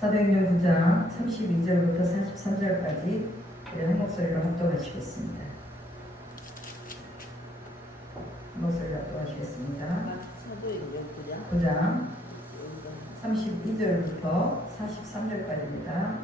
사도행전 9장 32절부터 43절까지 한 목소리로 합독하시겠습니다. 한 목소리로 합독하시겠습니다. 사도행전 9장 32절부터 43절까지입니다.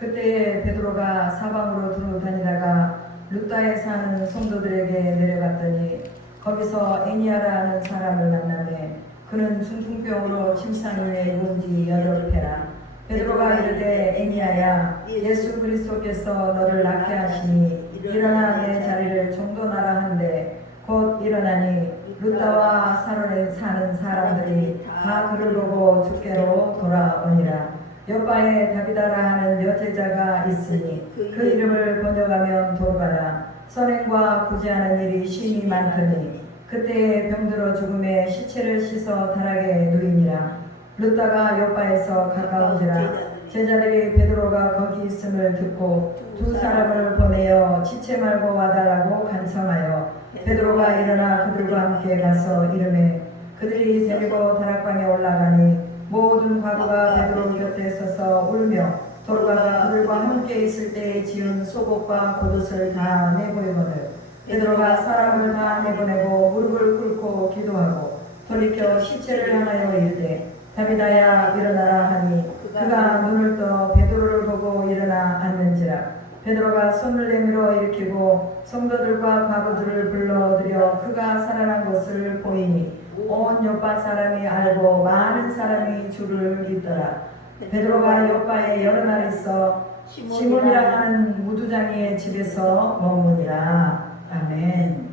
그때 베드로가 사방으로 두루 다니다가 룻다에 사는 성도들에게 내려갔더니 거기서 애니아라는 사람을 만나매 그는 중풍병으로 침상위에 누운 지 8회라. 베드로가 이르되 애니아야 예수 그리스도께서 너를 낫게 하시니 일어나 내 자리를 정돈하라 한데 곧 일어나니 룻다와 사론에 사는 사람들이 다 그를 보고 주께로 돌아오니라. 옆바에 다비다라 하는 여제자가 있으니 그 이름을 번역하면 도르가라. 선행과 구제하는 일이 심히 많더니 그때 병들어 죽음에 시체를 씻어 다락에 누이니라. 룻다가 옆바에서 가까운지라. 제자들이 베드로가 거기 있음을 듣고 두 사람을 보내어 시체 말고 와달라고 간청하여 베드로가 일어나 그들과 함께 가서 이르매 그들이 데리고 다락방에 올라가니 모든 과부가 베드로 곁에 서서 울며 도르가가 그들과 함께 있을 때에 지은 속옷과 겉옷을 다 내보이거늘 베드로가 사람을 다 내보내고 무릎을 꿇고 기도하고 돌이켜 시체를 향하여 이르되 다비다야 일어나라 하니 그가 눈을 떠 베드로를 보고 일어나 앉는지라. 베드로가 손을 내밀어 일으키고 성도들과 과부들을 불러들여 그가 살아난 것을 보이니 온 요파 사람이 알고 많은 사람이 주를 믿더라. 베드로가 요파에 여러 날 있어 시몬이라 하는 무두장이의 집에서 머무니라. 아멘.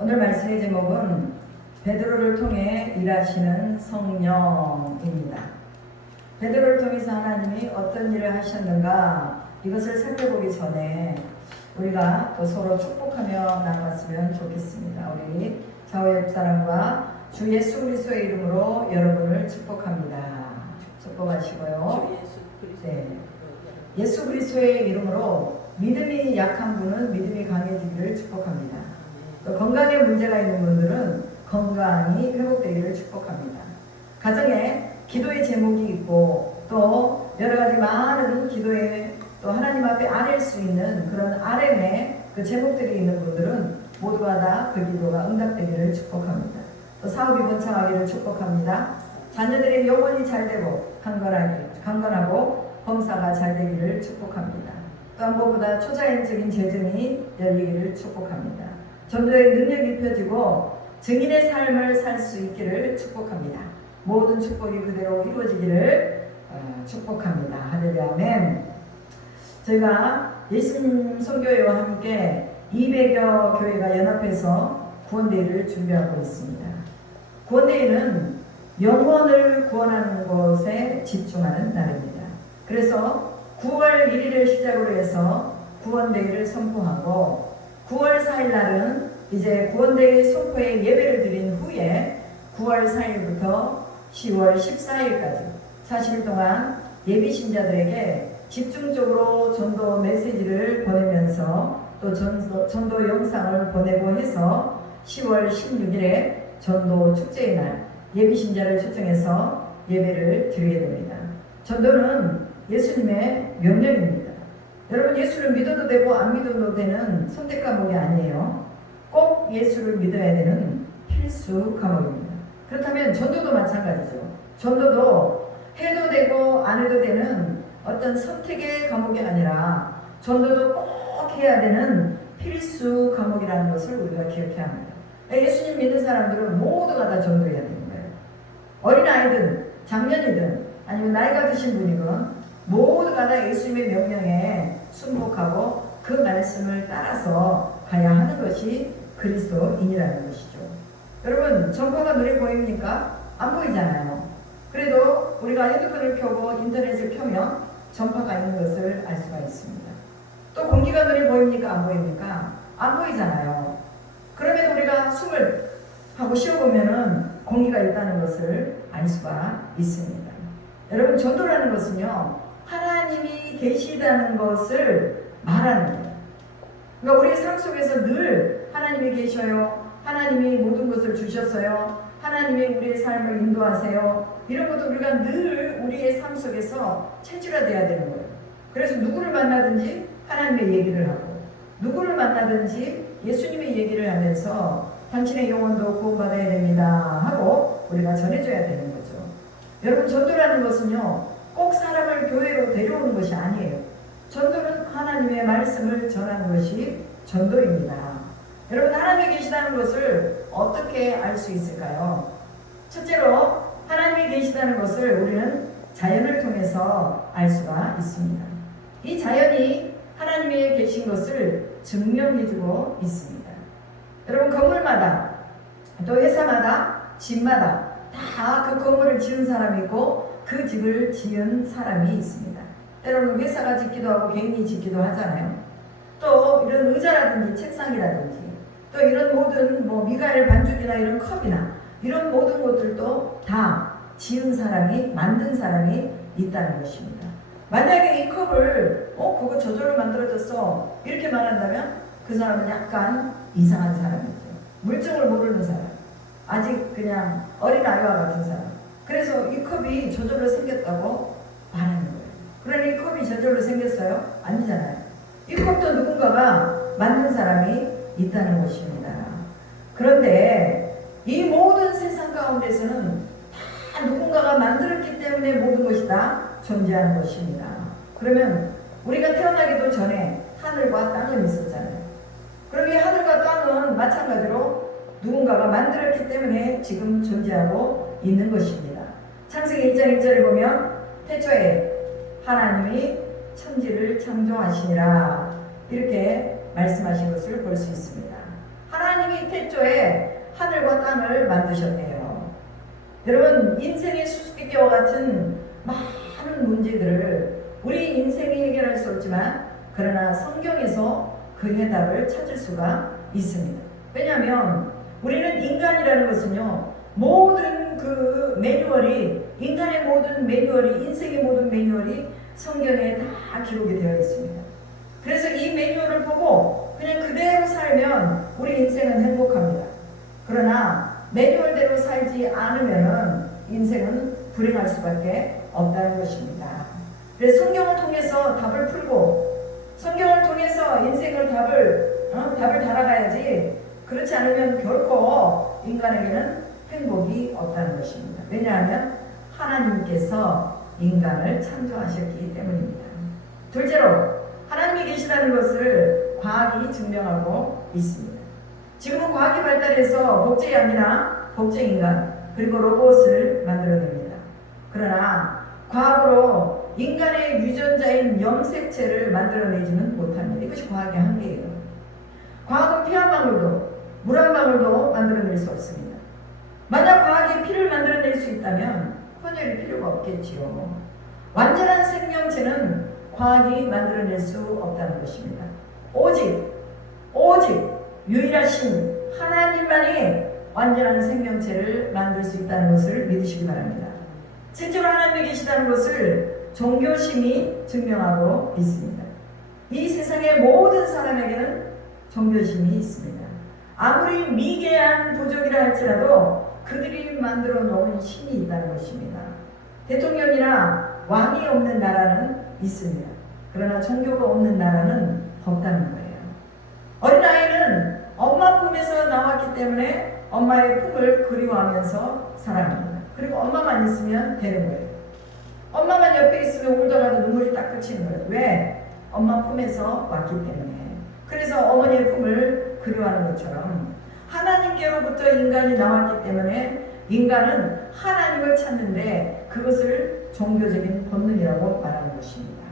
오늘 말씀의 제목은 베드로를 통해 일하시는 성령입니다. 베드로를 통해서 하나님이 어떤 일을 하셨는가 이것을 살펴보기 전에 우리가 또 서로 축복하며 나갔으면 좋겠습니다. 우리 좌우 옆 사람과 주 예수 그리스도의 이름으로 여러분을 축복합니다. 축복하시고요. 네. 예수 그리스도의 이름으로 믿음이 약한 분은 믿음이 강해지기를 축복합니다. 또 건강에 문제가 있는 분들은 건강이 회복되기를 축복합니다. 가정에 기도의 제목이 있고 또 여러 가지 많은 기도에 또 하나님 앞에 아뢰일 수 있는 그런 RM의 그 제목들이 있는 분들은 모두가 다 그 기도가 응답되기를 축복합니다. 또 사업이 번창하기를 축복합니다. 자녀들의 영혼이 잘되고 강건하고 범사가 잘되기를 축복합니다. 또 무엇보다 초자연적인 재정이 열리기를 축복합니다. 전도의 능력이 펴지고 증인의 삶을 살 수 있기를 축복합니다. 모든 축복이 그대로 이루어지기를 축복합니다. 할렐루야 아멘. 저희가 예수님 선교회와 함께 200여 교회가 연합해서 구원대회를 준비하고 있습니다. 구원대회는 영혼을 구원하는 것에 집중하는 날입니다. 그래서 9월 1일을 시작으로 해서 구원대회를 선포하고 9월 4일 날은 이제 구원대회 선포의 예배를 드린 후에 9월 4일부터 10월 14일까지 40일 동안 예비신자들에게 집중적으로 전도 메시지를 보내면서 또 전도 영상을 보내고 해서 10월 16일에 전도 축제의 날 예비신자를 초청해서 예배를 드리게 됩니다. 전도는 예수님의 명령입니다. 여러분 예수를 믿어도 되고 안 믿어도 되는 선택 과목이 아니에요. 꼭 예수를 믿어야 되는 필수 과목입니다. 그렇다면 전도도 마찬가지죠. 전도도 해도 되고 안 해도 되는 어떤 선택의 과목이 아니라 전도도 꼭 해야 되는 필수 과목이라는 것을 우리가 기억해야 합니다. 예수님 믿는 사람들은 모두가 다 전도해야 되는 거예요. 어린아이든 장년이든 아니면 나이가 드신 분이건 모두가 다 예수님의 명령에 순복하고 그 말씀을 따라서 가야 하는 것이 그리스도인이라는 것이죠. 여러분 전파가 눈에 보입니까? 안 보이잖아요. 그래도 우리가 핸드폰을 켜고 인터넷을 켜면 전파가 있는 것을 알 수가 있습니다. 또 공기가 눈에 보입니까? 안 보입니까? 안 보이잖아요. 그럼에도 우리가 숨을 하고 쉬어보면은 공기가 있다는 것을 알 수가 있습니다. 여러분 전도라는 것은요 하나님이 계시다는 것을 말하는 거예요. 그러니까 우리의 삶 속에서 늘 하나님이 계셔요. 하나님이 모든 것을 주셨어요. 하나님이 우리의 삶을 인도하세요. 이런 것도 우리가 늘 우리의 삶 속에서 체질화돼야 되는 거예요. 그래서 누구를 만나든지 하나님의 얘기를 하고, 누구를 만나든지 예수님의 얘기를 하면서 당신의 영혼도 구원받아야 됩니다 하고 우리가 전해줘야 되는 거죠. 여러분, 전도라는 것은요, 꼭 사람을 교회로 데려오는 것이 아니에요. 전도는 하나님의 말씀을 전하는 것이 전도입니다. 여러분, 하나님이 계시다는 것을 어떻게 알 수 있을까요? 첫째로, 하나님이 계시다는 것을 우리는 자연을 통해서 알 수가 있습니다. 이 자연이 하나님이 계신 것을 증명해주고 있습니다. 여러분, 건물마다, 또 회사마다, 집마다 다 그 건물을 지은 사람이 있고 그 집을 지은 사람이 있습니다. 때로는 회사가 짓기도 하고 개인이 짓기도 하잖아요. 또 이런 의자라든지 책상이라든지 또 이런 모든 미가엘 반죽이나 이런 컵이나 이런 모든 것들도 다 지은 사람이, 만든 사람이 있다는 것입니다. 만약에 이 컵을 그거 저절로 만들어졌어 이렇게 말한다면 그 사람은 약간 이상한 사람이죠. 물정을 모르는 사람, 아직 그냥 어린아이와 같은 사람. 그래서 이 컵이 저절로 생겼다고 말하는 거예요. 그러니 이 컵이 저절로 생겼어요? 아니잖아요. 이 컵도 누군가가 만든 사람이 있다는 것입니다. 그런데 이 모든 세상 가운데서는 다 누군가가 만들었기 때문에 모든 것이 다 존재하는 것입니다. 그러면 우리가 태어나기도 전에 하늘과 땅은 있었잖아요. 그럼 이 하늘과 땅은 마찬가지로 누군가가 만들었기 때문에 지금 존재하고 있는 것입니다. 창세기 1장 1절에 보면 태초에 하나님이 천지를 창조하시니라 이렇게 말씀하신 것을 볼 수 있습니다. 하나님이 태초에 하늘과 땅을 만드셨네요. 여러분, 인생의 수수께끼와 같은 많은 문제들을 우리 인생이 해결할 수 없지만 그러나 성경에서 그 해답을 찾을 수가 있습니다. 왜냐하면 우리는 인간이라는 것은요, 모든 그 매뉴얼이, 인간의 모든 매뉴얼이, 인생의 모든 매뉴얼이 성경에 다 기록이 되어 있습니다. 그래서 이 매뉴얼을 보고 그냥 그대로 살면 우리 인생은 행복합니다. 그러나 매뉴얼대로 살지 않으면 인생은 불행할 수밖에 없다는 것입니다. 그래서 성경을 통해서 답을 풀고 성경을 통해서 인생을 답을 달아가야지, 그렇지 않으면 결코 인간에게는 행복이 없다는 것입니다. 왜냐하면 하나님께서 인간을 창조하셨기 때문입니다. 둘째로, 하나님이 계시다는 것을 과학이 증명하고 있습니다. 지금은 과학이 발달해서 복제이 아니라 복제인간 그리고 로봇을 만들어냅니다. 그러나 과학으로 인간의 유전자인 염색체를 만들어내지는 못합니다. 이것이 과학의 한계예요. 과학은 피 한 방울도 물 한 방울도 만들어낼 수 없습니다. 만약 과학이 피를 만들어낼 수 있다면 혼혈이 필요가 없겠지요. 완전한 생명체는 과학이 만들어낼 수 없다는 것입니다. 오직 유일하신 하나님만이 완전한 생명체를 만들 수 있다는 것을 믿으시기 바랍니다. 실제로 하나님이 계시다는 것을 종교심이 증명하고 있습니다. 이 세상의 모든 사람에게는 종교심이 있습니다. 아무리 미개한 부족이라 할지라도 그들이 만들어 놓은 신이 있다는 것입니다. 대통령이나 왕이 없는 나라는 있습니다. 그러나 종교가 없는 나라는 없다는 거예요. 어린아이는 엄마 품에서 나왔기 때문에 엄마의 품을 그리워하면서 살아갑니다. 그리고 엄마만 있으면 되는 거예요. 엄마만 옆에 있으면 울다가도 눈물이 딱 그치는 거예요. 왜? 엄마 품에서 왔기 때문에. 그래서 어머니의 품을 그리워하는 것처럼 하나님께로부터 인간이 나왔기 때문에 인간은 하나님을 찾는데 그것을 종교적인 본능이라고 말하는 것입니다.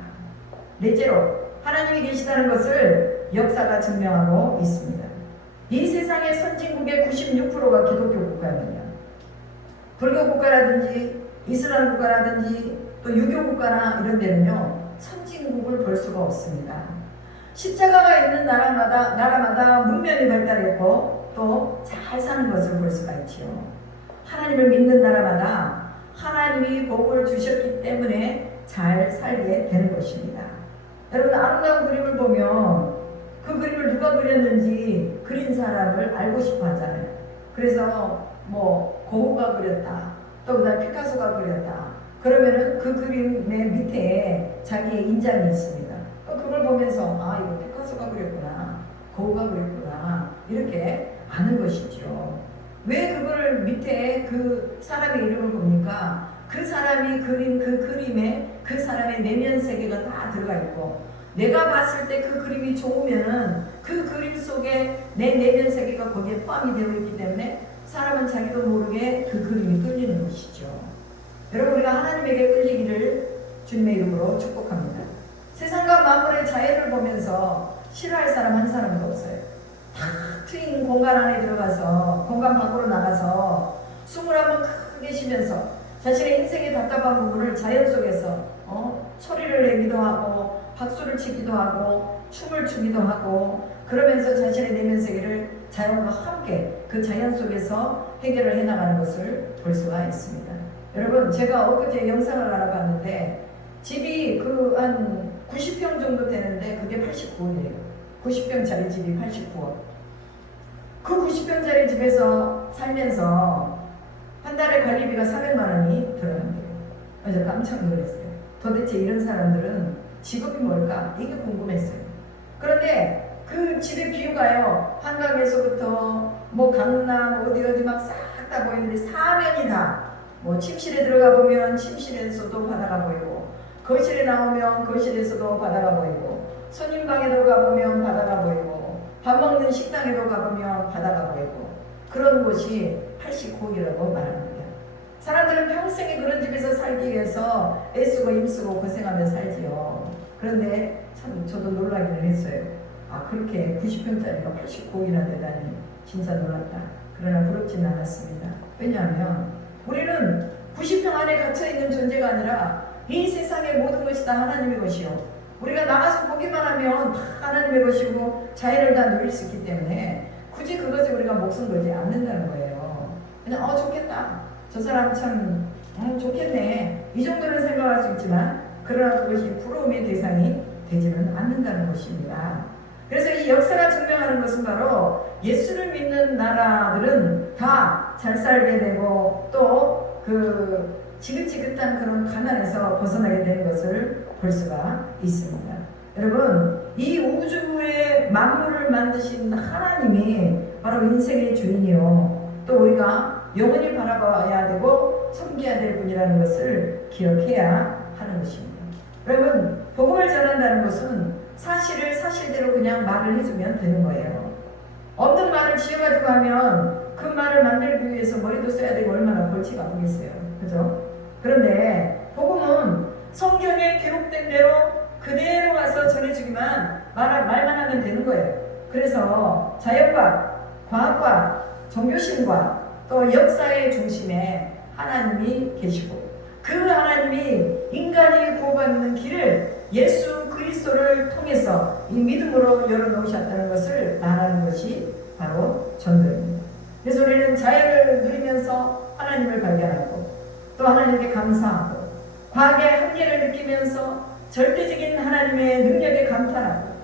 넷째로, 하나님이 계시다는 것을 역사가 증명하고 있습니다. 이 세상의 선진국의 96%가 기독교 국가입니다. 불교 국가라든지 이슬람 국가라든지 또 유교 국가나 이런 데는요, 선진국을 볼 수가 없습니다. 십자가가 있는 나라마다 문명이 발달했고 또 잘 사는 것을 볼 수가 있지요. 하나님을 믿는 나라마다 하나님이 복을 주셨기 때문에 잘 살게 되는 것입니다. 여러분, 아름다운 그림을 보면 그 그림을 누가 그렸는지 그린 사람을 알고 싶어 하잖아요. 그래서 고흐가 그렸다, 또 그다음 피카소가 그렸다. 그러면은 그 그림의 밑에 자기의 인장이 있습니다. 또 그걸 보면서 아 이거 피카소가 그렸구나, 고흐가 그렸구나 이렇게 아는 것이죠. 왜 그걸 밑에 그 사람의 이름을 봅니까? 그 사람이 그린 그 그림에 그 사람의 내면 세계가 다 들어가 있고 내가 봤을 때 그 그림이 좋으면은 그 그림 속에 내 내면 세계가 거기에 포함이 되어 있기 때문에 사람은 자기도 모르게 그 그림이 끌리는 것이죠. 여러분 우리가 하나님에게 끌리기를 주님의 이름으로 축복합니다. 세상과 만물의 자연을 보면서 싫어할 사람 한 사람도 없어요. 다 트인 공간 안에 들어가서 공간 밖으로 나가서 숨을 한번 크게 쉬면서 자신의 인생의 답답한 부분을 자연 속에서 소리를 내기도 하고 박수를 치기도 하고 춤을 추기도 하고 그러면서 자신의 내면 세계를 자연과 함께 그 자연 속에서 해결을 해나가는 것을 볼 수가 있습니다. 여러분 제가 엊그제 영상을 알아봤는데 집이 그 한 90평 정도 되는데 그게 89억이에요. 90평짜리 집이 89억. 그 90평짜리 집에서 살면서 한 달에 관리비가 400만 원이 들어간대요. 그래서 깜짝 놀랐어요. 도대체 이런 사람들은 직업이 뭘까? 이게 궁금했어요. 그런데 그 집의 뷰가요. 한강에서부터 뭐 강남 어디 막 싹 다 보이는데 사면이 다 뭐 침실에 들어가 보면 침실에서도 바다가 보이고 거실에 나오면 거실에서도 바다가 보이고 손님방에도 가보면 바다가 보이고 밥 먹는 식당에도 가보면 바다가 보이고 그런 곳이 89억이라고 말합니다. 사람들은 평생에 그런 집에서 살기 위해서 애쓰고 힘쓰고 고생하며 살지요. 그런데 참 저도 놀라기는 했어요. 아 그렇게 90평짜리가 89억이나 되다니 진짜 놀랐다. 그러나 부럽지는 않았습니다. 왜냐하면 우리는 90평 안에 갇혀있는 존재가 아니라 이 세상의 모든 것이 다 하나님의 것이요. 우리가 나가서 보기만 하면 다 하나님의 것이고 자연을 다 누릴 수 있기 때문에 굳이 그것에 우리가 목숨 걸지 않는다는 거예요. 그냥 좋겠다. 저 사람 참 좋겠네. 이 정도는 생각할 수 있지만 그러나 그것이 부러움의 대상이 되지는 않는다는 것입니다. 그래서 이 역사가 증명하는 것은 바로 예수를 믿는 나라들은 다 잘 살게 되고 또 그 지긋지긋한 그런 가난에서 벗어나게 되는 것을 볼 수가 있습니다. 여러분 이 우주의 만물을 만드신 하나님이 바로 인생의 주인이요. 또 우리가 영원히 바라봐야 되고 섬겨야 될 분이라는 것을 기억해야 하는 것입니다. 여러분 복음을 전한다는 것은 사실을 사실대로 그냥 말을 해주면 되는 거예요. 없는 말을 지어가지고 하면 그 말을 만들기 위해서 머리도 써야 되고 얼마나 골치가 아프겠어요. 그죠? 그런데 복음은 성경에 기록된 대로 그대로 가서 전해주기만 말만 하면 되는 거예요. 그래서 자연과 과학과 종교신과 또 역사의 중심에 하나님이 계시고 그 하나님이 인간이 구원받는 길을 예수 그리스도를 통해서 이 믿음으로 열어놓으셨다는 것을 말하는 것이 바로 전도입니다. 그래서 우리는 자연을 누리면서 하나님을 발견하고 또 하나님께 감사하고 과학의 한계를 느끼면서 절대적인 하나님의 능력에 감탄하고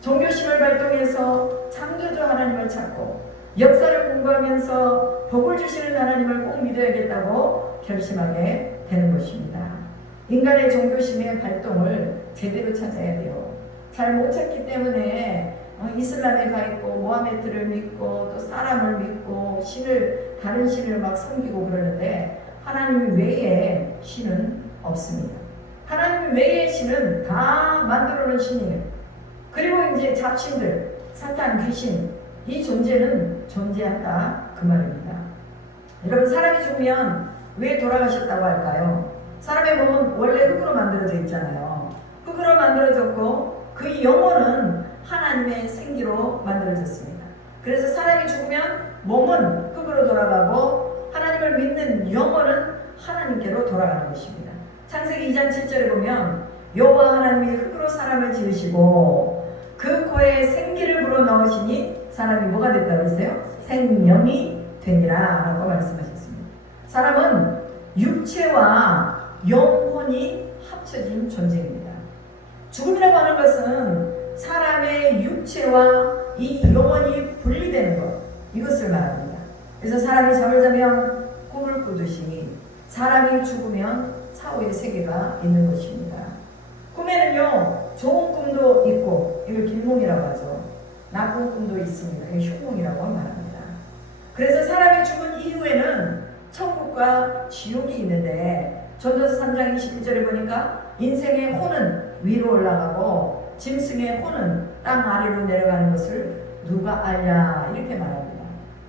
종교심을 발동해서 창조주 하나님을 찾고 역사를 공부하면서 복을 주시는 하나님을 꼭 믿어야겠다고 결심하게 되는 것입니다. 인간의 종교심의 발동을 제대로 찾아야 돼요. 잘 못 찾기 때문에 이슬람에 가 있고 모하메드를 믿고 또 사람을 믿고 다른 신을 막 섬기고 그러는데 하나님 외에 신은 없습니다. 하나님 외의 신은 다 만들어 놓은 신이에요. 그리고 이제 잡신들, 사탄, 귀신 이 존재는 존재한다 그 말입니다. 여러분 사람이 죽으면 왜 돌아가셨다고 할까요? 사람의 몸은 원래 흙으로 만들어져 있잖아요. 흙으로 만들어졌고 그 영혼은 하나님의 생기로 만들어졌습니다. 그래서 사람이 죽으면 몸은 흙으로 돌아가고 하나님을 믿는 영혼은 하나님께로 돌아가는 것입니다. 창세기 2장 7절에 보면 여호와 하나님이 흙으로 사람을 지으시고 그 코에 생기를 불어넣으시니 사람이 뭐가 됐다고 했어요? 생명이 되니라 라고 말씀하셨습니다. 사람은 육체와 영혼이 합쳐진 존재입니다. 죽음이라고 하는 것은 사람의 육체와 이 영혼이 분리되는 것, 이것을 말합니다. 그래서 사람이 잠을 자면 꿈을 꾸듯이 사람이 죽으면 사후의 세계가 있는 것입니다. 꿈에는요, 좋은 꿈도 있고, 이걸 길몽이라고 하죠. 나쁜 꿈도 있습니다. 이걸 흉몽이라고 말합니다. 그래서 사람이 죽은 이후에는 천국과 지옥이 있는데, 전도서 3장 21절에 보니까 인생의 혼은 위로 올라가고 짐승의 혼은 땅 아래로 내려가는 것을 누가 알냐, 이렇게 말합니다.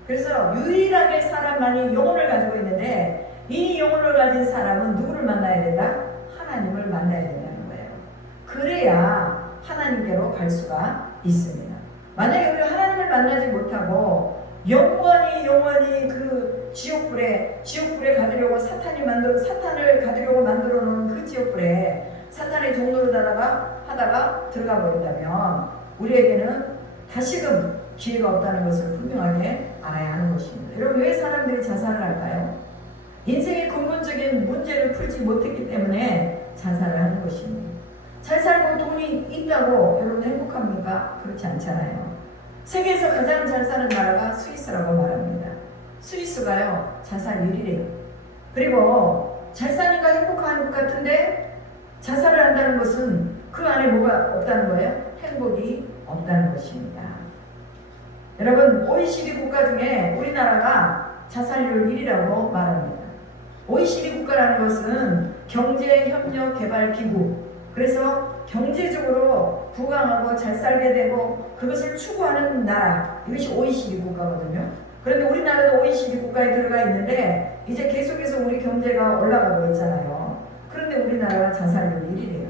그래서 유일하게 사람만이 영혼을 가지고 있는데, 이 영혼을 가진 사람은 누구를 만나야 된다? 하나님을 만나야 된다는 거예요. 그래야 하나님께로 갈 수가 있습니다. 만약에 우리가 하나님을 만나지 못하고 영원히 그 지옥불에 가두려고 사탄을 가두려고 만들어 놓은 그 지옥불에 사탄의 종로를 하다가 들어가 버린다면 우리에게는 다시금 기회가 없다는 것을 분명하게 알아야 하는 것입니다. 여러분, 왜 사람들이 자살을 할까요? 인생의 근본적인 문제를 풀지 못했기 때문에 자살을 하는 것입니다. 잘 살고 돈이 있다고 여러분 행복합니까? 그렇지 않잖아요. 세계에서 가장 잘 사는 나라가 스위스라고 말합니다. 스위스가요, 자살 1위래요. 그리고 잘 사니까 행복한 것 같은데 자살을 한다는 것은 그 안에 뭐가 없다는 거예요? 행복이 없다는 것입니다. 여러분, OECD 국가 중에 우리나라가 자살률 1위라고 말합니다. OECD 국가라는 것은 경제협력개발기구, 그래서 경제적으로 부강하고 잘 살게 되고 그것을 추구하는 나라, 이것이 OECD 국가거든요. 그런데 우리나라도 OECD 국가에 들어가 있는데 이제 계속해서 우리 경제가 올라가고 있잖아요. 그런데 우리나라가 자살률 1위래요.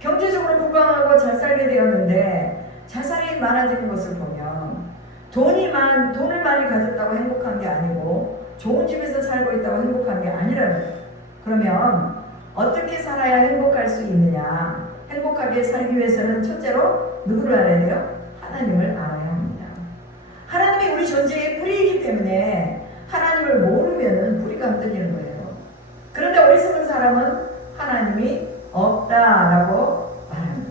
경제적으로 부강하고 잘 살게 되었는데 자살이 많아지는 것을 보면 돈을 많이 가졌다고 행복한 게 아니고 좋은 집에서 살고 있다고 행복한 게 아니라는 거예요. 그러면 어떻게 살아야 행복할 수 있느냐? 행복하게 살기 위해서는 첫째로 누구를 알아야 돼요? 하나님을 알아야 합니다. 하나님이 우리 존재의 뿌리이기 때문에 하나님을 모르면 뿌리가 흔들리는 거예요. 그런데 어리석은 사람은 하나님이 없다라고 말합니다.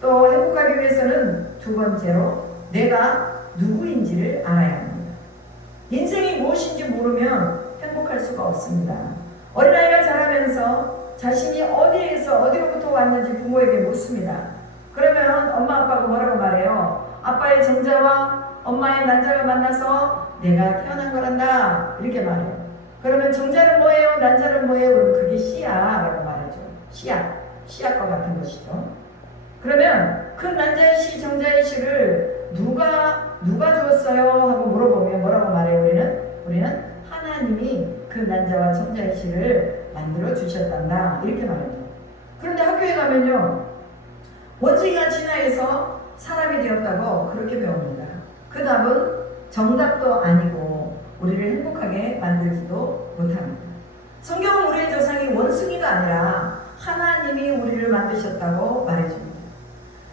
또 행복하기 위해서는 두 번째로 내가 누구인지를 알아야 합니다. 인생이 무엇인지 모르면 행복할 수가 없습니다. 어린아이가 자라면서 자신이 어디로부터 왔는지 부모에게 묻습니다. 그러면 엄마 아빠가 뭐라고 말해요? 아빠의 정자와 엄마의 난자가 만나서 내가 태어난 거란다, 이렇게 말해요. 그러면 정자는 뭐예요? 난자는 뭐예요? 그럼 그게 씨야라고 말하죠. 씨앗과 같은 것이죠. 그러면 그 난자의 씨, 정자의 씨를 누가 주었어요? 하고 물어보면 뭐라고 말해요? 우리는 하나님이 그 난자와 정자의 씨를 만들어 주셨단다, 이렇게 말합니다. 그런데 학교에 가면요, 원숭이가 진화해서 사람이 되었다고 그렇게 배웁니다. 그 답은 정답도 아니고 우리를 행복하게 만들지도 못합니다. 성경은 우리의 조상이 원숭이가 아니라 하나님이 우리를 만드셨다고 말해줍니다.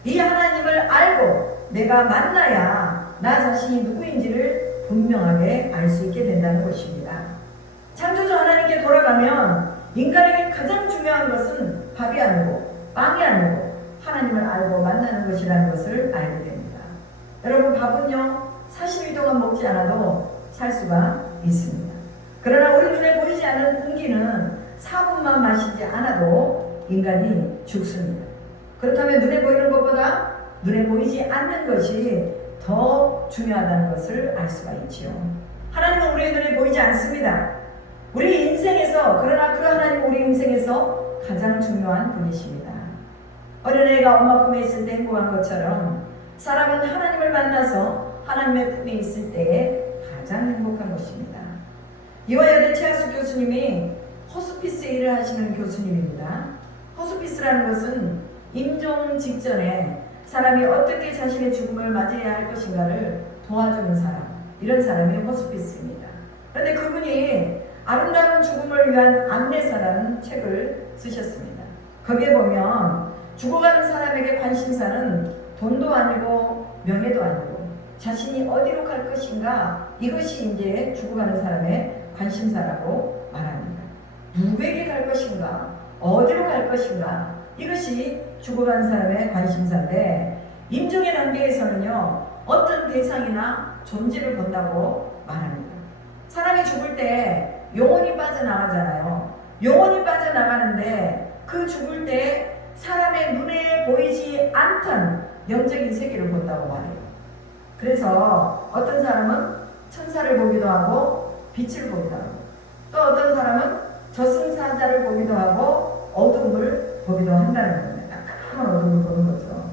이 하나님을 알고 내가 만나야 나 자신이 누구인지를 분명하게 알 수 있게 된다는 것입니다. 창조주 하나님께 돌아가면 인간에게 가장 중요한 것은 밥이 아니고 빵이 아니고 하나님을 알고 만나는 것이라는 것을 알게 됩니다. 여러분, 밥은요 40일 동안 먹지 않아도 살 수가 있습니다. 그러나 우리 눈에 보이지 않는 공기는 4분만 마시지 않아도 인간이 죽습니다. 그렇다면 눈에 보이는 것보다 눈에 보이지 않는 것이 더 중요하다는 것을 알 수가 있지요. 하나님은 우리의 눈에 보이지 않습니다. 우리 인생에서, 그러나 그 하나님은 우리 인생에서 가장 중요한 분이십니다. 어린애가 엄마 품에 있을 때 행복한 것처럼 사람은 하나님을 만나서 하나님의 품에 있을 때에 가장 행복한 것입니다. 이화여대 최하수 교수님이 호스피스 일을 하시는 교수님입니다. 호스피스라는 것은 임종 직전에 사람이 어떻게 자신의 죽음을 맞이해야 할 것인가를 도와주는 사람, 이런 사람이 호스피스입니다. 그런데 그분이 아름다운 죽음을 위한 안내사라는 책을 쓰셨습니다. 거기에 보면 죽어가는 사람에게 관심사는 돈도 아니고 명예도 아니고 자신이 어디로 갈 것인가, 이것이 이제 죽어가는 사람의 관심사라고 말합니다. 누구에게 갈 것인가, 어디로 갈 것인가, 이것이 죽어가는 사람의 관심사인데, 임종의 단계에서는요 어떤 대상이나 존재를 본다고 말합니다. 사람이 죽을 때 영혼이 빠져나가잖아요. 영혼이 빠져나가는데 그 죽을 때 사람의 눈에 보이지 않던 영적인 세계를 본다고 말해요. 그래서 어떤 사람은 천사를 보기도 하고 빛을 보기도 하고, 또 어떤 사람은 저승사자를 보기도 하고 어둠을 보기도 한다는 겁니다. 깜깜한 어둠을 보는 거죠.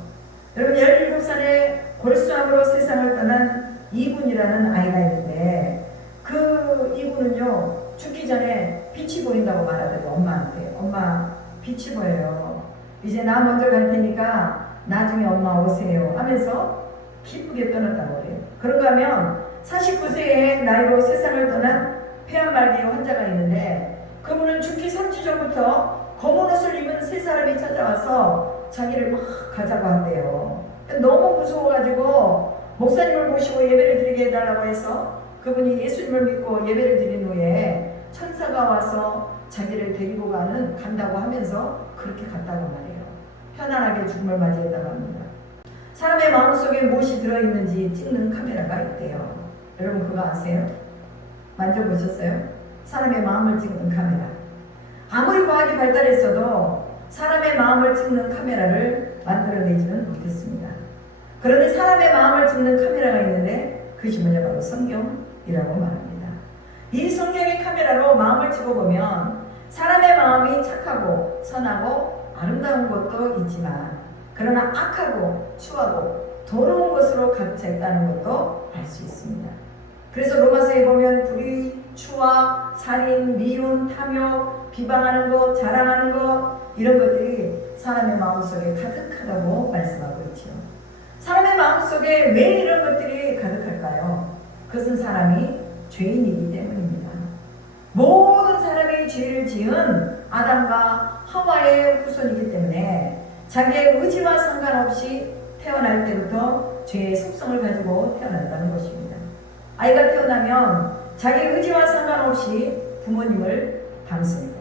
여러분, 17살에 골수암으로 세상을 떠난 이분이라는 아이가 있는데, 그 이분은요 죽기 전에 빛이 보인다고 말하더라고요. 엄마한테. 엄마, 빛이 보여요. 이제 나 먼저 갈 테니까 나중에 엄마 오세요 하면서 기쁘게 떠났다고 그래요. 그런가 하면 49세의 나이로 세상을 떠난 폐암말기 환자가 있는데, 그분은 죽기 3주 전부터 검은 옷을 입은 세 사람이 찾아와서 자기를 막 가자고 한대요. 너무 무서워가지고 목사님을 모시고 예배를 드리게 해달라고 해서 그분이 예수님을 믿고 예배를 드린 후에 천사가 와서 자기를 데리고 간다고 하면서 그렇게 갔다고 말해요. 편안하게 죽음을 맞이했다고 합니다. 사람의 마음속에 무엇이 들어있는지 찍는 카메라가 있대요. 여러분 그거 아세요? 만져보셨어요? 사람의 마음을 찍는 카메라. 아무리 과학이 발달했어도 사람의 마음을 찍는 카메라를 만들어내지는 못했습니다. 그런데 사람의 마음을 찍는 카메라가 있는데 그것이 뭐냐, 바로 성경이라고 말합니다. 이 성경의 카메라로 마음을 찍어보면 사람의 마음이 착하고 선하고 아름다운 것도 있지만, 그러나 악하고 추하고 더러운 것으로 가득 차 있다는 것도 알 수 있습니다. 그래서 로마서에 보면 불의, 추악, 살인, 미움, 탐욕, 비방하는 것, 자랑하는 것, 이런 것들이 사람의 마음속에 가득하다고 말씀하고 있죠. 사람의 마음속에 왜 이런 것들이 가득할까요? 그것은 사람이 죄인이기 때문입니다. 모든 사람이 죄를 지은 아담과 하와의 후손이기 때문에 자기의 의지와 상관없이 태어날 때부터 죄의 속성을 가지고 태어난다는 것입니다. 아이가 태어나면 자기 의지와 상관없이 부모님을 닮습니다.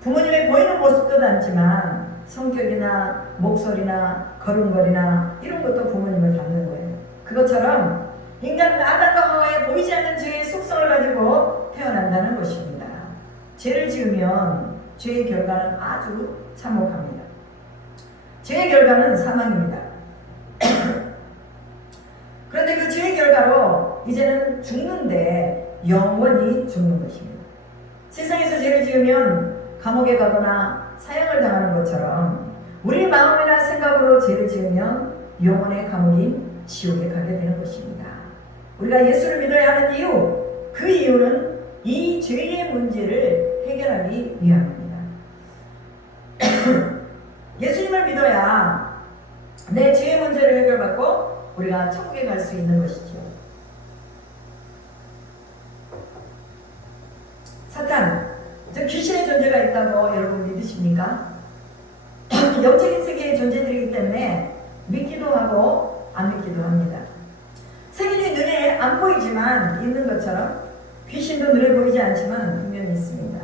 부모님의 보이는 모습도 닮지만 성격이나 목소리나 걸음걸이나 이런 것도 부모님을 닮는 거예요. 그것처럼 인간은 아담과 하와의 보이지 않는 죄의 속성을 가지고 태어난다는 것입니다. 죄를 지으면 죄의 결과는 아주 참혹합니다. 죄의 결과는 사망입니다. 그런데 그 죄의 결과로 이제는 죽는데 영원히 죽는 것입니다. 세상에서 죄를 지으면 감옥에 가거나 사형을 당하는 것처럼 우리 마음이나 생각으로 죄를 지으면 영원의 감옥인 지옥에 가게 되는 것입니다. 우리가 예수를 믿어야 하는 이유, 그 이유는 이 죄의 문제를 해결하기 위함입니다. 예수님을 믿어야 내 죄의 문제를 해결받고 우리가 천국에 갈 수 있는 것이죠. 사탄, 즉 귀신의 존재가 있다고 여러분 믿으십니까? 영적인 세계의 존재들이기 때문에 믿기도 하고 안 믿기도 합니다. 세계의 눈에 안 보이지만 있는 것처럼 귀신도 눈에 보이지 않지만 분명히 있습니다.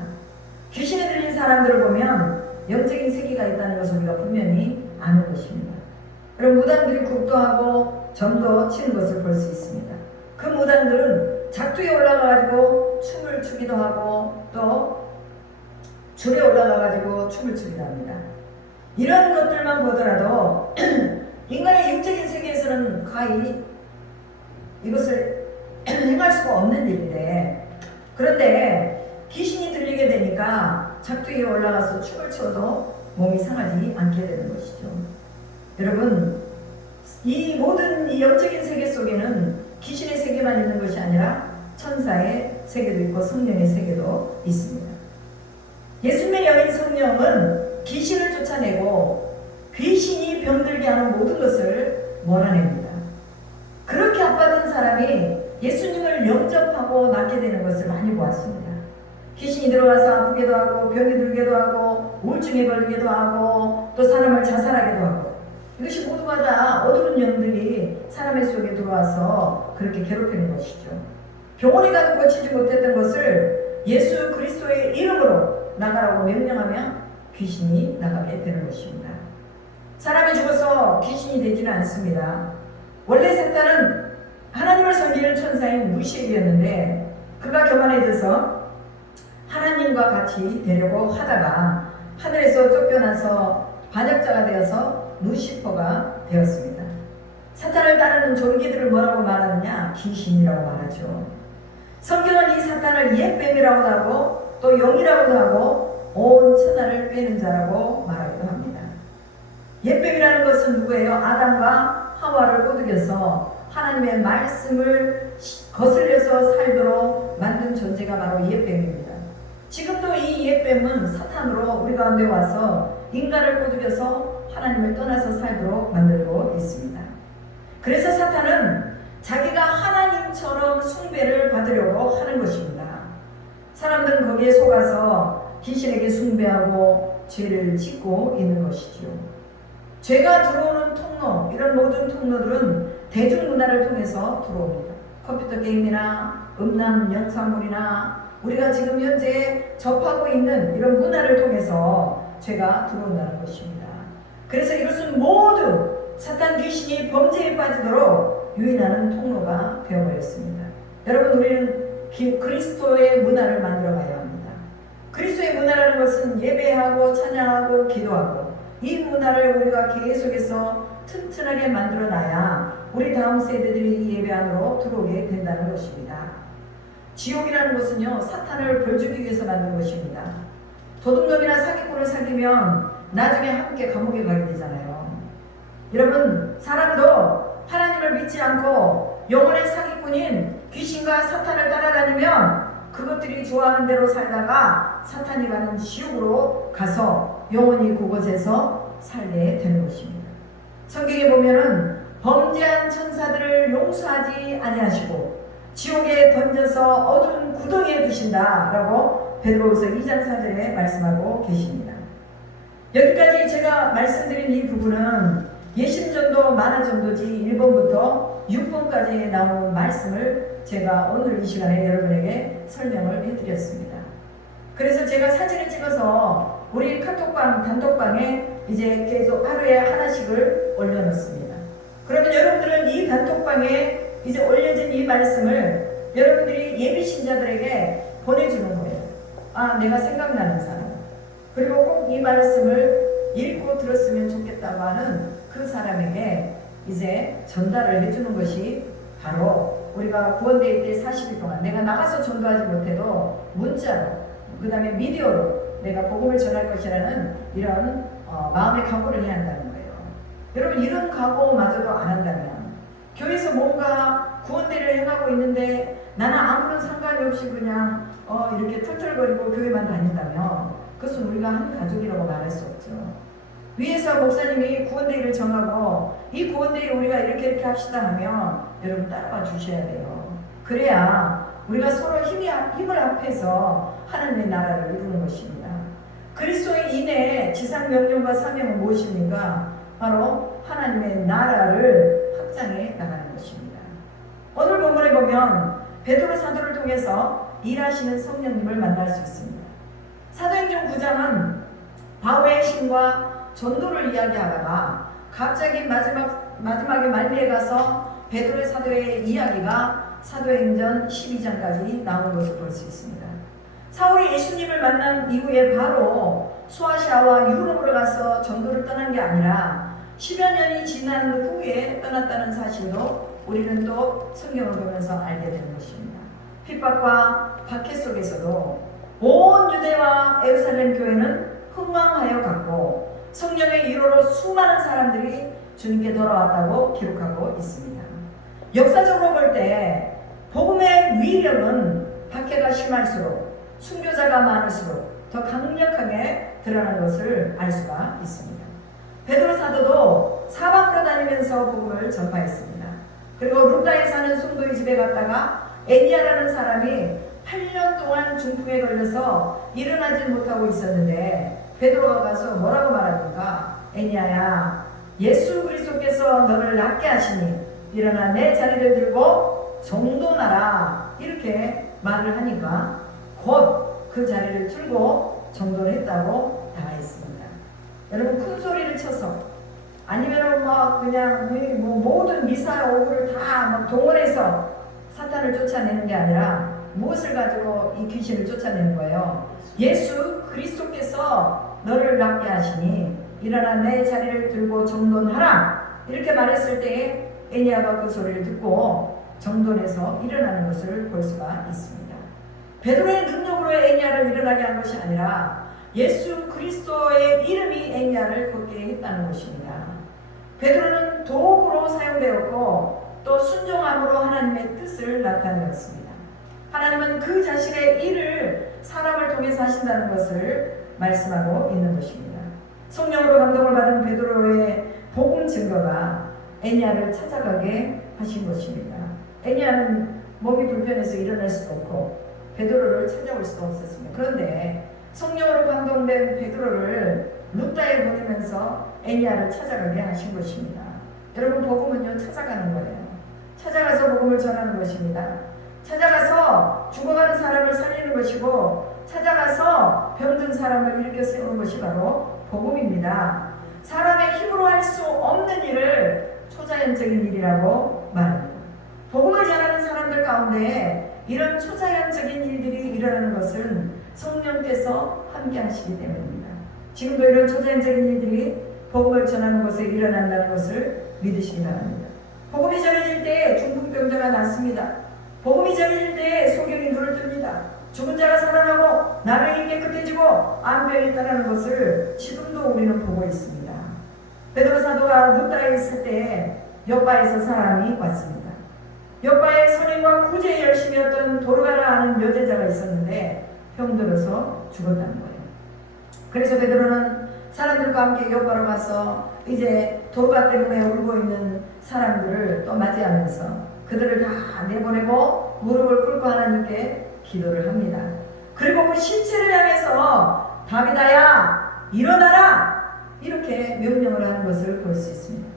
귀신에 들린 사람들을 보면 영적인 세계가 있다는 것을 우리가 분명히 아는 것입니다. 여러분, 무당들이 국도하고 점도 치는 것을 볼 수 있습니다. 그 무당들은 작두에 올라가가지고 춤을 추기도 하고 또 줄에 올라가가지고 춤을 추기도 합니다. 이런 것들만 보더라도 인간의 육적인 세계에서는 거의 이것을 행할 수가 없는 일인데, 그런데 귀신이 들리게 되니까 작두에 올라가서 춤을 춰도 몸이 상하지 않게 되는 것이죠. 여러분, 이 모든 이 영적인 세계 속에는 귀신의 세계만 있는 것이 아니라 천사의 세계도 있고 성령의 세계도 있습니다. 예수님의 여인 성령은 귀신을 쫓아내고 귀신이 병들게 하는 모든 것을 몰아냅니다. 그렇게 아팠던 사람이 예수님을 영접하고 낫게 되는 것을 많이 보았습니다. 귀신이 들어와서 아프기도 하고 병이 들기도 하고 우울증에 걸리기도 하고 또 사람을 자살하기도 하고, 이것이 모두가 다 어두운 영들이 사람의 속에 들어와서 그렇게 괴롭히는 것이죠. 병원에 가도 고치지 못했던 것을 예수 그리스도의 이름으로 나가라고 명령하면 귀신이 나가게 되는 것입니다. 사람이 죽어서 귀신이 되지는 않습니다. 원래 사탄은 하나님을 섬기는 천사인 무시엘이었는데 그가 교만해져서 하나님과 같이 되려고 하다가 하늘에서 쫓겨나서 반역자가 되어서 루시퍼가 되었습니다. 사탄을 따르는 졸기들을 뭐라고 말하느냐? 귀신이라고 말하죠. 성경은 이 사탄을 옛뱀이라고도 하고 또 영이라고도 하고 온 천하를 빼는 자라고 말하기도 합니다. 옛뱀이라는 것은 누구예요? 아담과 하와를 꼬드겨서 하나님의 말씀을 거슬려서 살도록 만든 존재가 바로 옛뱀입니다. 지금도 이 옛뱀은 사탄으로 우리 가운데 와서 인간을 꼬드겨서 하나님을 떠나서 살도록 만들고 있습니다. 그래서 사탄은 자기가 하나님처럼 숭배를 받으려고 하는 것입니다. 사람들은 거기에 속아서 귀신에게 숭배하고 죄를 짓고 있는 것이지요. 죄가 들어오는 통로, 이런 모든 통로들은 대중문화를 통해서 들어옵니다. 컴퓨터 게임이나 음란 영상물이나 우리가 지금 현재 접하고 있는 이런 문화를 통해서 죄가 들어온다는 것입니다. 그래서 이것은 모두 사탄 귀신이 범죄에 빠지도록 유인하는 통로가 되어버렸습니다. 여러분, 우리는 그리스도의 문화를 만들어 가야 합니다. 그리스도의 문화라는 것은 예배하고 찬양하고 기도하고, 이 문화를 우리가 계속해서 튼튼하게 만들어 놔야 우리 다음 세대들이 이 예배 안으로 들어오게 된다는 것입니다. 지옥이라는 것은요, 사탄을 벌주기 위해서 만든 것입니다. 도둑놈이나 사기꾼을 사귀면 나중에 함께 감옥에 가게 되잖아요. 여러분, 사람도 하나님을 믿지 않고 영혼의 사기꾼인 귀신과 사탄을 따라다니면 그것들이 좋아하는 대로 살다가 사탄이 가는 지옥으로 가서 영원히 그곳에서 살게 되는 것입니다. 성경에 보면은 범죄한 천사들을 용서하지 아니하시고 지옥에 던져서 어두운 구덩이에 두신다라고 베드로후서 2장 4절에 말씀하고 계십니다. 여기까지 제가 말씀드린 이 부분은 예심전도 만화전도지 1번부터 6번까지 나온 말씀을 제가 오늘 이 시간에 여러분에게 설명을 해드렸습니다. 그래서 제가 사진을 찍어서 우리 카톡방, 단톡방에 이제 계속 하루에 하나씩을 올려놓습니다. 그러면 여러분들은 이 단톡방에 이제 올려진 이 말씀을 여러분들이 예비신자들에게 보내주는 거예요. 아, 내가 생각나는 사람, 그리고 꼭 이 말씀을 읽고 들었으면 좋겠다고 하는 그 사람에게 이제 전달을 해주는 것이 바로 우리가 구원대회 때 40일 동안 내가 나가서 전도하지 못해도 문자로, 그 다음에 미디어로 내가 복음을 전할 것이라는 이런 마음의 각오를 해야 한다는 거예요. 여러분, 이런 각오마저도 안 한다면, 교회에서 뭔가 구원대회를 행하고 있는데 나는 아무런 상관이 없이 그냥 이렇게 털털거리고 교회만 다닌다면 그것은 우리가 한 가족이라고 말할 수 없죠. 위에서 목사님이 구원대회를 정하고 이 구원대회를 우리가 이렇게 합시다 하면 여러분 따라와 주셔야 돼요. 그래야 우리가 서로 힘을 합해서 하나님의 나라를 이루는 것입니다. 그리스도의 인의 지상 명령과 사명은 무엇입니까? 바로 하나님의 나라를 확장해 나가는 것입니다. 오늘 본문에 보면 베드로 사도를 통해서 일하시는 성령님을 만날 수 있습니다. 사도행전 9장은 바울의 신과 전도를 이야기하다가 갑자기 마지막에 말미에 가서 베드로의 사도의 이야기가 사도행전 12장까지 나오는 것을 볼 수 있습니다. 사울이 예수님을 만난 이후에 바로 소아시아와 유럽으로 가서 전도를 떠난 게 아니라 10여 년이 지난 후에 떠났다는 사실도 우리는 또 성경을 보면서 알게 되는 것입니다. 핍박과 박해 속에서도 온 유대와 예루살렘 교회는 흥망하여 갔고 성령의 위로로 수많은 사람들이 주님께 돌아왔다고 기록하고 있습니다. 역사적으로 볼 때 복음의 위력은 박해가 심할수록 순교자가 많을수록 더 강력하게 드러난 것을 알 수가 있습니다. 베드로 사도도 사방으로 다니면서 복음을 전파했습니다. 그리고 루다에 사는 성도의 집에 갔다가 애니아라는 사람이 8년 동안 중풍에 걸려서 일어나지 못하고 있었는데 베드로가 가서 뭐라고 말합니까? 애니아야, 예수 그리스도께서 너를 낫게 하시니 일어나 내 자리를 들고 정돈하라, 이렇게 말을 하니까 곧 그 자리를 들고 정돈을 했다고 나와 있습니다. 여러분, 큰 소리를 쳐서 아니면 막 그냥 모든 미사의 오후를 다 막 동원해서 사탄을 쫓아내는 게 아니라 무엇을 가지고 이 귀신을 쫓아내는 거예요? 예수 그리스도께서 너를 낫게 하시니 일어나 내 자리를 들고 정돈하라 이렇게 말했을 때에 애니야가 그 소리를 듣고 정돈해서 일어나는 것을 볼 수가 있습니다. 베드로의 능력으로 애니야를 일어나게 한 것이 아니라 예수 그리스도의 이름이 애니야를 걷게 했다는 것입니다. 베드로는 도구로 사용되었고 또 순종함으로 하나님의 뜻을 나타내었습니다. 하나님은 그 자신의 일을 사람을 통해서 하신다는 것을 말씀하고 있는 것입니다. 성령으로 감동을 받은 베드로의 복음 증거가 애니야를 찾아가게 하신 것입니다. 애니야는 몸이 불편해서 일어날 수도 없고 베드로를 찾아올 수도 없었습니다. 그런데 성령으로 감동된 베드로를 루다에 보내면서 애니야를 찾아가게 하신 것입니다. 여러분, 복음은요, 찾아가는 거예요. 찾아가서 복음을 전하는 것입니다. 찾아가서 죽어가는 사람을 살리는 것이고 찾아가서 병든 사람을 일으켜 세우는 것이 바로 복음입니다. 사람의 힘으로 할 수 없는 일을 초자연적인 일이라고 말합니다. 복음을 전하는 사람들 가운데 이런 초자연적인 일들이 일어나는 것은 성령께서 함께 하시기 때문입니다. 지금도 이런 초자연적인 일들이 복음을 전하는 곳에 일어난다는 것을 믿으시기 바랍니다. 복음이 전해질 때 중풍병자가 낫습니다. 복음이 전해질 때 소경이 눈을 뜹니다. 죽은 자가 살아나고 나병이 깨끗해지고 암병이 떠나는 것을 지금도 우리는 보고 있습니다. 베드로 사도가 루다에 있을 때 욥바에서 사람이 왔습니다. 욥바의 선행과 구제에 열심히 했던 도르가라 하는 여제자가 있었는데 병들어서 죽었다는 거예요. 그래서 베드로는 사람들과 함께 욥바로 가서 이제 도르가 때문에 울고 있는 사람들을 또 맞이하면서 그들을 다 내보내고 무릎을 꿇고 하나님께 기도를 합니다. 그리고 그 시체를 향해서 다비다야 일어나라 이렇게 명령을 하는 것을 볼 수 있습니다.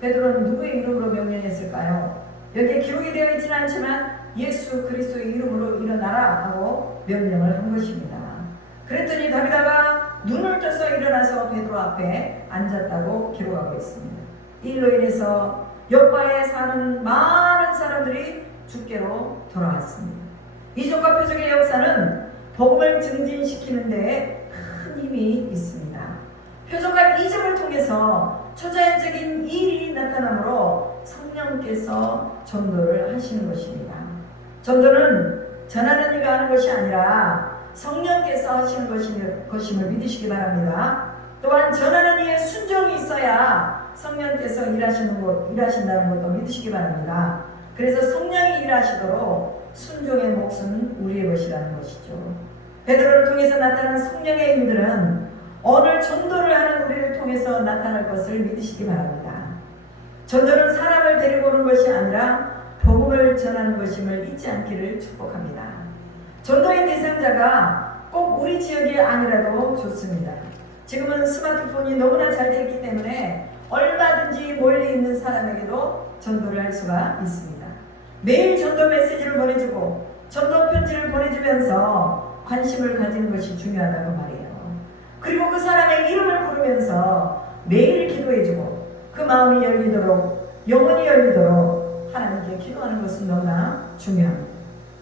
베드로는 누구의 이름으로 명령했을까요? 여기에 기록이 되어 있지는 않지만 예수 그리스도의 이름으로 일어나라 하고 명령을 한 것입니다. 그랬더니 다비다가 눈을 떠서 일어나서 베드로 앞에 앉았다고 기록하고 있습니다. 이 일로 인해서 욥바에 사는 많은 사람들이 주께로 돌아왔습니다. 이적과 표적의 역사는 복음을 증진시키는 데 큰 힘이 있습니다. 표적과 이적을 통해서 초자연적인 일이 나타나므로 성령께서 전도를 하시는 것입니다. 전도는 전하는 이가 하는 것이 아니라 성령께서 하시는 것임을 믿으시기 바랍니다. 또한 전하는 이의 순종이 있어야 성령께서 일하신다는 것도 믿으시기 바랍니다. 그래서 성령이 일하시도록 순종의 몫은 우리의 것이라는 것이죠. 베드로를 통해서 나타난 성령의 힘들은 오늘 전도를 하는 우리를 통해서 나타날 것을 믿으시기 바랍니다. 전도는 사람을 데리고 오는 것이 아니라 복음을 전하는 것임을 잊지 않기를 축복합니다. 전도의 대상자가 꼭 우리 지역이 아니라도 좋습니다. 지금은 스마트폰이 너무나 잘 되어 있기 때문에 얼마든지 멀리 있는 사람에게도 전도를 할 수가 있습니다. 매일 전도 메시지를 보내주고 전도 편지를 보내주면서 관심을 가지는 것이 중요하다고 말이에요. 그리고 그 사람의 이름을 부르면서 매일 기도해주고 그 마음이 열리도록 영혼이 열리도록 하나님께 기도하는 것은 너무나 중요합니다.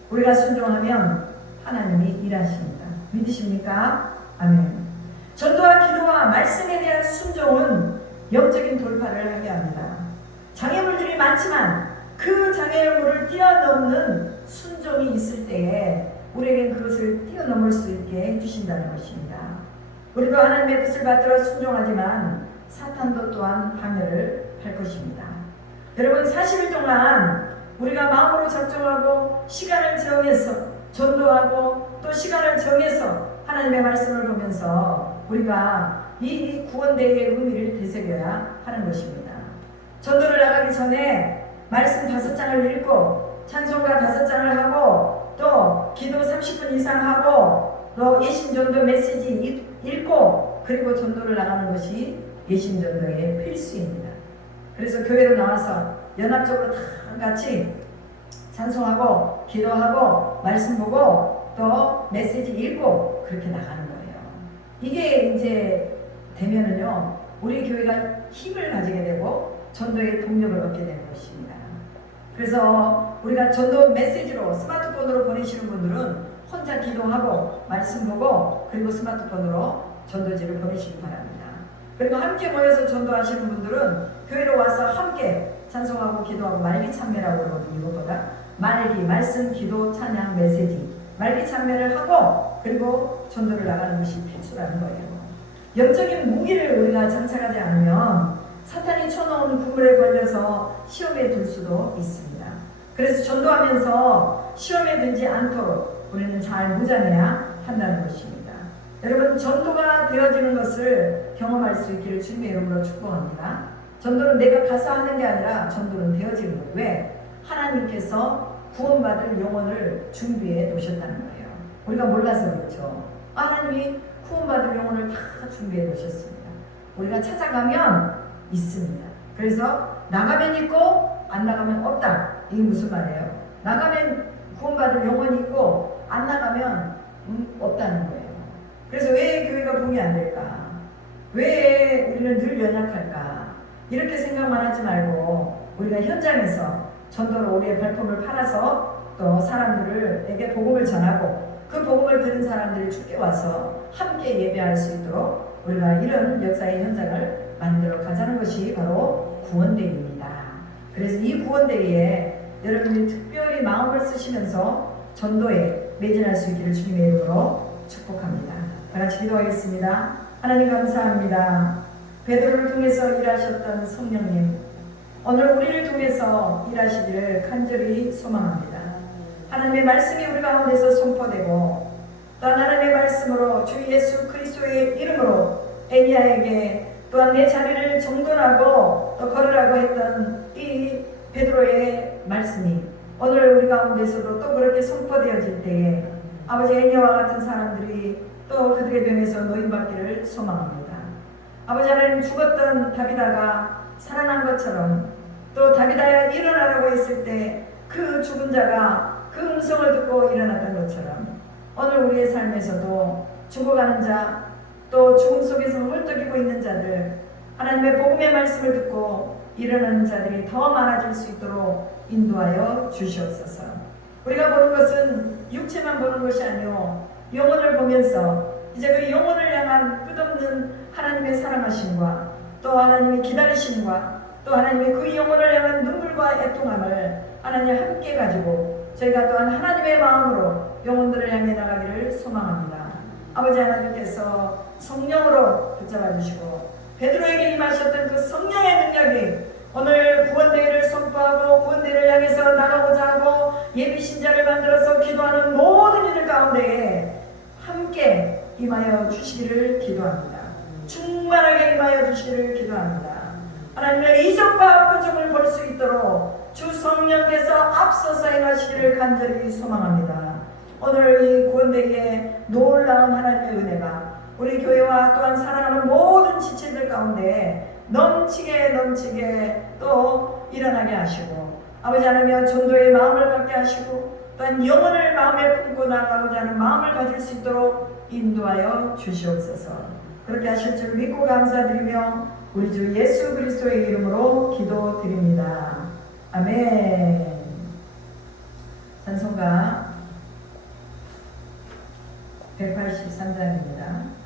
우리가 순종하면 하나님이 일하십니다. 믿으십니까? 아멘. 전도와 기도와 말씀에 대한 순종은 영적인 돌파를 하게 합니다. 장애물들이 많지만 그 장애물을 뛰어넘는 순종이 있을 때에 우리에겐 그것을 뛰어넘을 수 있게 해주신다는 것입니다. 우리도 하나님의 뜻을 받들어 순종하지만 사탄도 또한 방해를 할 것입니다. 여러분, 40일 동안 우리가 마음으로 작정하고 시간을 정해서 전도하고 또 시간을 정해서 하나님의 말씀을 보면서 우리가 이 구원대회의 의미를 되새겨야 하는 것입니다. 전도를 나가기 전에 말씀 5장을 읽고 찬송가 5장을 하고 또 기도 30분 이상 하고 또 예심전도 메시지 읽고 그리고 전도를 나가는 것이 예심전도의 필수입니다. 그래서 교회로 나와서 연합적으로 다 같이 찬송하고 기도하고 말씀 보고 또 메시지 읽고 그렇게 나가는 거예요. 이게 이제 되면은요 우리 교회가 힘을 가지게 되고 전도의 동력을 얻게 되는 것입니다. 그래서 우리가 전도 메시지로 스마트폰으로 보내시는 분들은 혼자 기도하고 말씀 보고 그리고 스마트폰으로 전도지를 보내시기 바랍니다. 그리고 함께 모여서 전도하시는 분들은 교회로 와서 함께 찬송하고 기도하고 말기 참여라고 그러거든요. 이것보다 말기, 말씀, 기도, 찬양, 메시지 말기 참여를 하고 그리고 전도를 나가는 것이 필수라는 거예요. 영적인 무기를 우리가 장착하지 않으면 사탄이 쳐놓은 구물에 걸려서 시험에 들 수도 있습니다. 그래서 전도하면서 시험에 들지 않도록 우리는 잘 무장해야 한다는 것입니다. 여러분, 전도가 되어지는 것을 경험할 수 있기를 주님의 이름으로 축복합니다. 전도는 내가 가서 하는 게 아니라 전도는 되어지는 거예요. 왜? 하나님께서 구원받을 영혼을 준비해 놓으셨다는 거예요. 우리가 몰라서 그렇죠. 하나님이 구원받을 영혼을 다 준비해 놓으셨습니다. 우리가 찾아가면 있습니다. 그래서 나가면 있고 안 나가면 없다. 이게 무슨 말이에요? 나가면 구원받을 영혼이 있고 안 나가면 없다는 거예요. 그래서 왜 교회가 붕이 안 될까? 왜 우리는 늘 연약할까? 이렇게 생각만 하지 말고 우리가 현장에서 전도로 우리의 발품을 팔아서 또 사람들에게 복음을 전하고 그 복음을 들은 사람들이 주께 와서 함께 예배할 수 있도록 우리가 이런 역사의 현장을 만들어 가자는 것이 바로 구원대회입니다. 그래서 이 구원대회에 여러분이 특별히 마음을 쓰시면서 전도에 매진할 수 있기를 주님의 이름으로 축복합니다. 다 같이 기도하겠습니다. 하나님 감사합니다. 베드로를 통해서 일하셨던 성령님, 오늘 우리를 통해서 일하시기를 간절히 소망합니다. 하나님의 말씀이 우리 가운데서 선포되고 또한 하나님의 말씀으로 주 예수 그리스도의 이름으로 애니야에게 또한 내 자리를 정돈하고 또 걸으라고 했던 이 베드로의 말씀이 오늘 우리 가운데서도 또 그렇게 선포되어질 때에 아버지 애니야와 같은 사람들이 또 그들의 병에서 노인받기를 소망합니다. 아버지 하나님, 죽었던 다비다가 살아난 것처럼 또 다비다야 일어나라고 했을 때 그 죽은 자가 그 음성을 듣고 일어났던 것처럼 오늘 우리의 삶에서도 죽어가는 자, 또 죽음 속에서 헐떡이고 있는 자들, 하나님의 복음의 말씀을 듣고 일어나는 자들이 더 많아질 수 있도록 인도하여 주시옵소서. 우리가 보는 것은 육체만 보는 것이 아니오 영혼을 보면서 이제 그 영혼을 향한 끝없는 하나님의 사랑하심과 또 하나님의 기다리심과 또 하나님의 그 영혼을 향한 눈물과 애통함을 하나님 함께 가지고 저희가 또한 하나님의 마음으로 영혼들을 향해 나가기를 소망합니다. 아버지 하나님께서 성령으로 붙잡아 주시고 베드로에게 임하셨던 그 성령의 능력이 오늘 구원대회를 선포하고 구원대회를 향해서 나가고자 하고 예비신자를 만들어서 기도하는 모든 이들 가운데에 함께 임하여 주시기를 기도합니다. 충만하게 임하여 주시기를 기도합니다. 하나님의 이적과 표적을 볼 수 있도록 주 성령께서 앞서서 행하시기를 간절히 소망합니다. 오늘 이 구원대회에 놀라운 하나님의 은혜가 우리 교회와 또한 사랑하는 모든 지체들 가운데 넘치게 또 일어나게 하시고 아버지 하나님 전도의 마음을 갖게 하시고 또한 영혼을 마음에 품고 나가고자 하는 마음을 가질 수 있도록 인도하여 주시옵소서. 그렇게 하실 줄 믿고 감사드리며 우리 주 예수 그리스도의 이름으로 기도드립니다. 아멘. 찬송가 183장입니다.